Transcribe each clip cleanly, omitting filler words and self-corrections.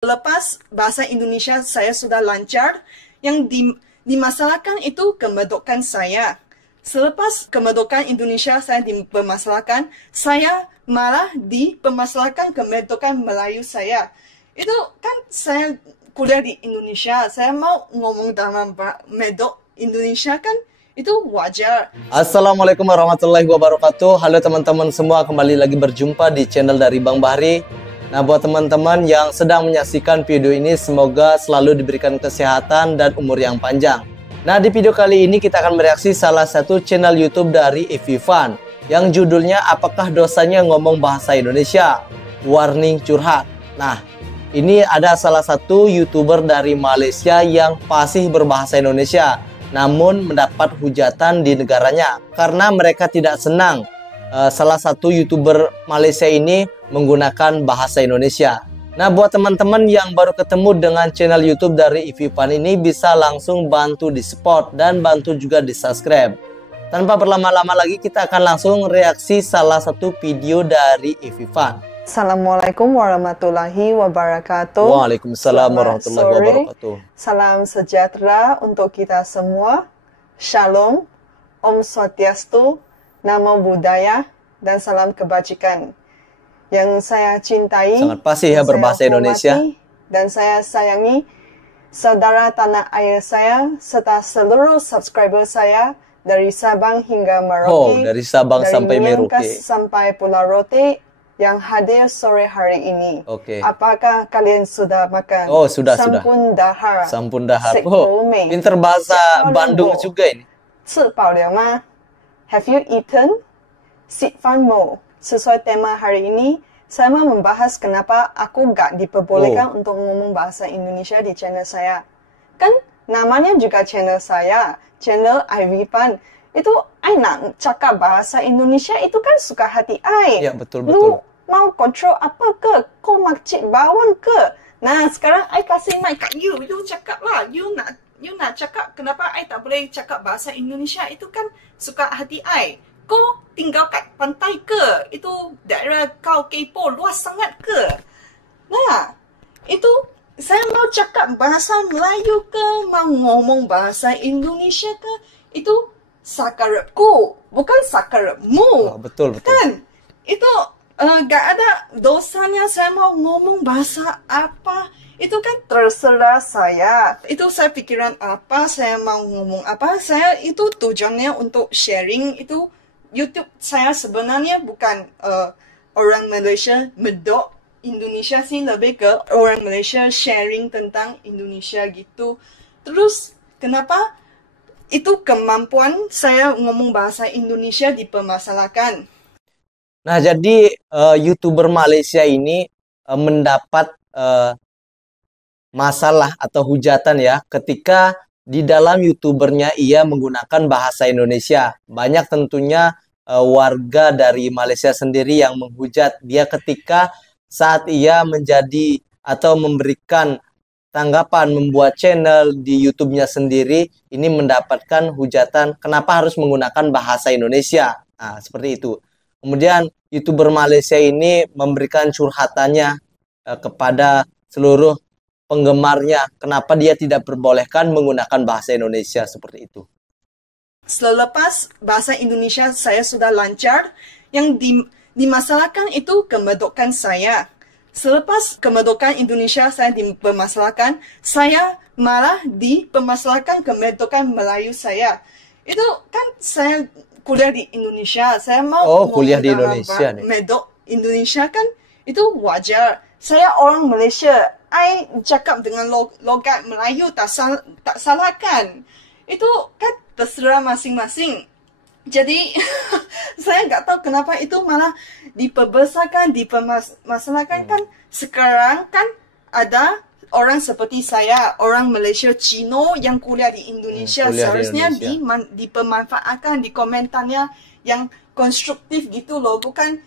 Lepas bahasa Indonesia saya sudah lancar, yang dimasalahkan itu kemerdekaan saya. Selepas kemerdekaan Indonesia saya dipermasalahkan, saya malah dipermasalahkan kemerdekaan Melayu saya. Itu kan saya kuliah di Indonesia, saya mau ngomong dalam medok Indonesia kan itu wajar. Assalamualaikum warahmatullahi wabarakatuh. Halo teman-teman semua, kembali lagi berjumpa di channel dari Bang Bahri. Nah, buat teman-teman yang sedang menyaksikan video ini, semoga selalu diberikan kesehatan dan umur yang panjang. Nah, di video kali ini kita akan mereaksi salah satu channel YouTube dari Evivan yang judulnya "Apakah Dosanya Ngomong Bahasa Indonesia? Warning Curhat". Nah, ini ada salah satu YouTuber dari Malaysia yang fasih berbahasa Indonesia, namun mendapat hujatan di negaranya karena mereka tidak senang salah satu YouTuber Malaysia ini menggunakan bahasa Indonesia. Nah, buat teman-teman yang baru ketemu dengan channel YouTube dari Evivan ini, bisa langsung bantu di support dan bantu juga di subscribe. Tanpa berlama-lama lagi, kita akan langsung reaksi salah satu video dari Evivan. Assalamualaikum warahmatullahi wabarakatuh. Waalaikumsalam warahmatullahi wabarakatuh. Salam sejahtera untuk kita semua. Shalom, Om Swastiastu, Namo Buddhaya, dan salam kebajikan. Yang saya cintai, sangat fasih ya berbahasa Indonesia, dan saya sayangi saudara tanah air saya serta seluruh subscriber saya dari Sabang hingga Merauke. Dari Sabang sampai Merauke sampai Pulau Rote yang hadir sore hari ini. Apakah kalian sudah makan? Sudah. Sampun dahar. Sampun dahar. Pinter bahasa Bandung juga ini. Have you eaten? Sit Fan Mo. Sesuai tema hari ini, saya mau membahas kenapa aku gak diperbolehkan untuk ngomong bahasa Indonesia di channel saya. Kan namanya juga channel saya, channel Evivan. Itu I nak cakap bahasa Indonesia itu kan suka hati I. Ya, betul. Lu mau kontrol apa ke? Kau makcik bawang ke? Nah, sekarang I kasih mic kat you. You cakap lah. You nak cakap kenapa I tak boleh cakap bahasa Indonesia, itu kan suka hati I. Kau tinggal kat pantai ke? Itu daerah kau kepo luas sangat ke? Nah, itu saya mau cakap bahasa Melayu ke? Mau ngomong bahasa Indonesia ke? Itu sakarepku, bukan sakarepmu. Betul. Kan? Itu gak ada dosanya saya mau ngomong bahasa apa. Itu kan terserah saya. Itu saya pikiran apa, saya mau ngomong apa. Saya itu tujuannya untuk sharing. Itu YouTube saya sebenarnya bukan orang Malaysia medok Indonesia sih, lebih ke orang Malaysia sharing tentang Indonesia gitu. Terus kenapa itu kemampuan saya ngomong bahasa Indonesia dipermasalahkan? Nah, jadi YouTuber Malaysia ini mendapat masalah atau hujatan ya ketika di dalam YouTubernya ia menggunakan bahasa Indonesia. Banyak tentunya warga dari Malaysia sendiri yang menghujat dia ketika saat ia menjadi atau memberikan tanggapan membuat channel di YouTube-nya sendiri, ini mendapatkan hujatan kenapa harus menggunakan bahasa Indonesia. Nah, seperti itu. Kemudian YouTuber Malaysia ini memberikan curhatannya kepada seluruh penggemarnya, kenapa dia tidak diperbolehkan menggunakan bahasa Indonesia seperti itu. Selepas bahasa Indonesia saya sudah lancar, yang dimasalahkan itu kemerdekaan saya. Selepas kemerdekaan Indonesia saya dipermasalahkan, saya malah dipermasalahkan kemerdekaan Melayu saya. Itu kan saya kuliah di Indonesia, saya mau kuliah di Indonesia nih. Medok Indonesia kan itu wajar. Saya orang Malaysia, I cakap dengan logat Melayu tak salah kan? Itu kan terserah masing-masing. Jadi saya nggak tahu kenapa itu malah diperbesarkan, dipermasalahkan kan. Sekarang kan ada orang seperti saya, orang Malaysia Cino yang kuliah di Indonesia, seharusnya dipermanfaatkan di komentarnya yang konstruktif gitu loh, bukan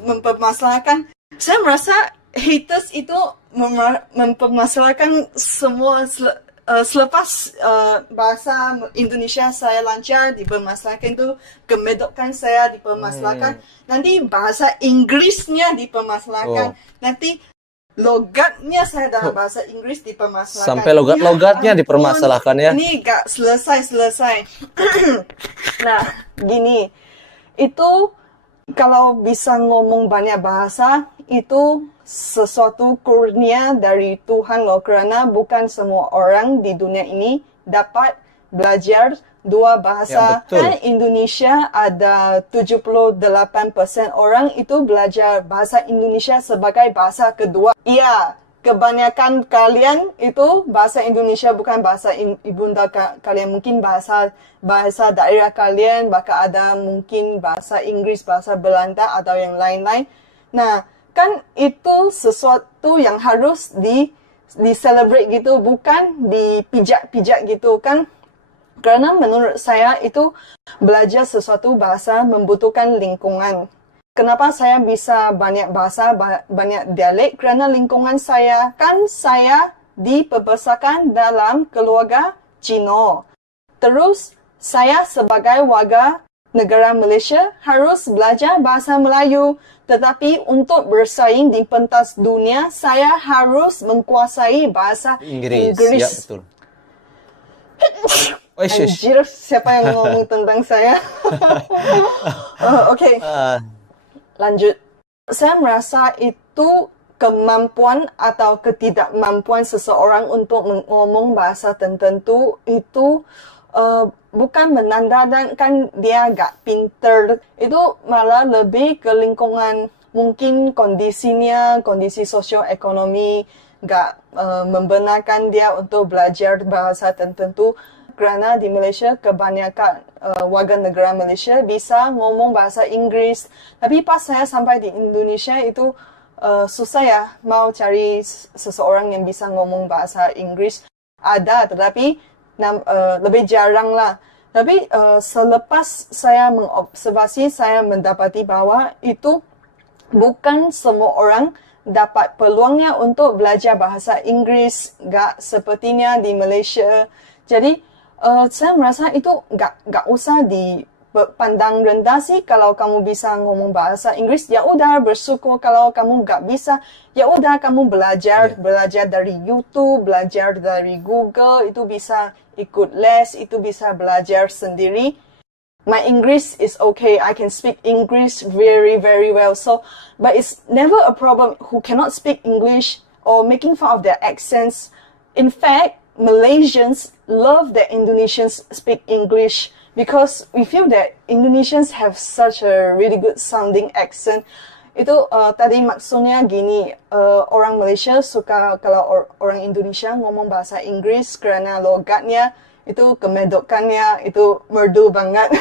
mempermasalahkan. Saya merasa haters itu mempermasalahkan semua. Selepas bahasa Indonesia saya lancar dipermasalahkan, itu kemerdekaan saya dipermasalahkan, nanti bahasa Inggrisnya dipermasalahkan, nanti logatnya saya dalam bahasa Inggris dipermasalahkan. Sampai logat-logatnya dipermasalahkan ya. Ini gak selesai-selesai. Nah, gini. Itu kalau bisa ngomong banyak bahasa, itu sesuatu kurnia dari Tuhan loh. Karena bukan semua orang di dunia ini dapat belajar dua bahasa. Ya, Indonesia ada 78% orang itu belajar bahasa Indonesia sebagai bahasa kedua. Iya, kebanyakan kalian itu bahasa Indonesia bukan bahasa ibunda kalian. Mungkin bahasa daerah kalian, bahkan ada mungkin bahasa Inggris, bahasa Belanda atau yang lain-lain. Nah, kan itu sesuatu yang harus di-celebrate gitu, bukan dipijak-pijak gitu kan. Karena menurut saya itu belajar sesuatu bahasa membutuhkan lingkungan. Kenapa saya bisa banyak bahasa, banyak dialek? Karena lingkungan saya, kan saya dibesarkan dalam keluarga Cina. Terus saya sebagai warga negara Malaysia harus belajar bahasa Melayu. Tetapi untuk bersaing di pentas dunia, saya harus menguasai bahasa Inggris. Ya, betul. Anjir, siapa yang ngomong tentang saya? Oke, lanjut. Saya merasa itu kemampuan atau ketidakmampuan seseorang untuk ngomong bahasa tertentu itu bukan menandakan dia gak pinter. Itu malah lebih ke lingkungan, mungkin kondisinya, kondisi sosioekonomi gak membenarkan dia untuk belajar bahasa tertentu. Kerana di Malaysia, kebanyakan warga negara Malaysia bisa ngomong bahasa Inggris. Tapi pas saya sampai di Indonesia itu susah ya mau cari seseorang yang bisa ngomong bahasa Inggris. Ada, tetapi lebih jarang lah. Tapi selepas saya mengobservasi, saya mendapati bahwa itu bukan semua orang dapat peluangnya untuk belajar bahasa Inggris. Gak sepertinya di Malaysia. Jadi, saya merasa itu gak usah dipandang rendah sih kalau kamu bisa ngomong bahasa Inggris. Ya udah, bersyukur. Kalau kamu gak bisa, ya udah kamu belajar dari YouTube, belajar dari Google. Itu bisa ikut les, itu bisa belajar sendiri. My English is okay. I can speak English very, very well. So, but it's never a problem who cannot speak English or making fun of their accents. In fact, Malaysians love that Indonesians speak English because we feel that Indonesians have such a really good sounding accent. Itu tadi maksudnya gini, orang Malaysia suka kalau orang Indonesia ngomong bahasa Inggris kerana logatnya itu kemedokannya itu merdu banget.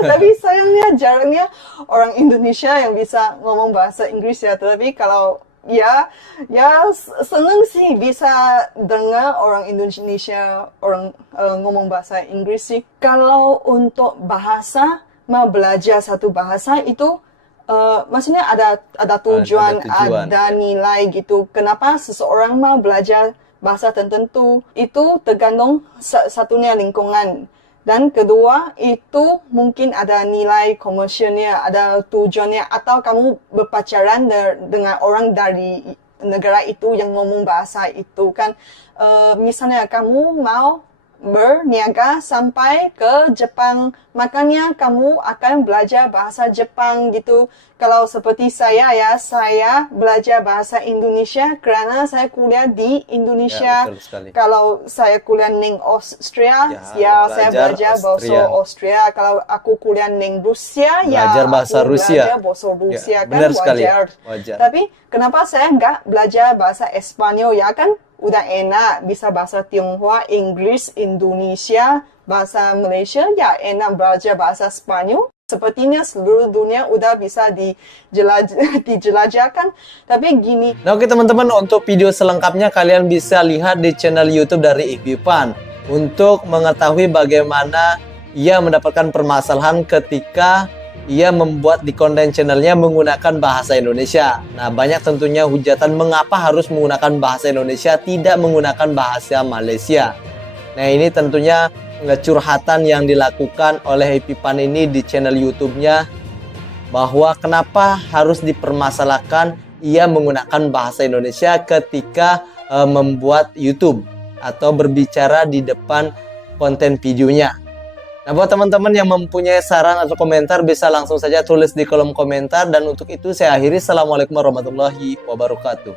Tapi sayangnya jarangnya orang Indonesia yang bisa ngomong bahasa Inggris ya. Tapi kalau ya seneng sih bisa dengar orang Indonesia ngomong bahasa Inggris sih. Kalau untuk bahasa, mau belajar satu bahasa itu maksudnya ada tujuan, ada nilai gitu. Kenapa seseorang mau belajar bahasa tertentu? Itu tergantung satunya lingkungan. Dan kedua, itu mungkin ada nilai komersialnya, ada tujuannya, atau kamu berpacaran dengan orang dari negara itu yang ngomong bahasa itu kan. Misalnya kamu mau berniaga sampai ke Jepang, makanya kamu akan belajar bahasa Jepang gitu. Kalau seperti saya ya, saya belajar bahasa Indonesia kerana saya kuliah di Indonesia. Ya, kalau saya kuliah di Austria, ya saya belajar bahasa Austria. Kalau aku kuliah di Rusia, belajar bahasa Rusia. Belajar bahasa Rusia ya, kan wajar. Tapi kenapa saya nggak belajar bahasa Espanyol ya kan? Udah enak, bisa bahasa Tionghoa, Inggris, Indonesia, bahasa Malaysia, ya enak belajar bahasa Spanyol. Sepertinya seluruh dunia udah bisa dijelajahkan. Tapi gini. Nah oke teman-teman, untuk video selengkapnya kalian bisa lihat di channel YouTube dari Ipipan. Untuk mengetahui bagaimana ia mendapatkan permasalahan ketika ia membuat di konten channelnya menggunakan bahasa Indonesia. Nah, banyak tentunya hujatan mengapa harus menggunakan bahasa Indonesia, tidak menggunakan bahasa Malaysia. Nah, ini tentunya curhatan yang dilakukan oleh Ipipan ini di channel YouTube-nya, bahwa kenapa harus dipermasalahkan ia menggunakan bahasa Indonesia ketika membuat YouTube atau berbicara di depan konten videonya. Nah, buat teman-teman yang mempunyai saran atau komentar bisa langsung saja tulis di kolom komentar. Dan untuk itu saya akhiri. Assalamualaikum warahmatullahi wabarakatuh.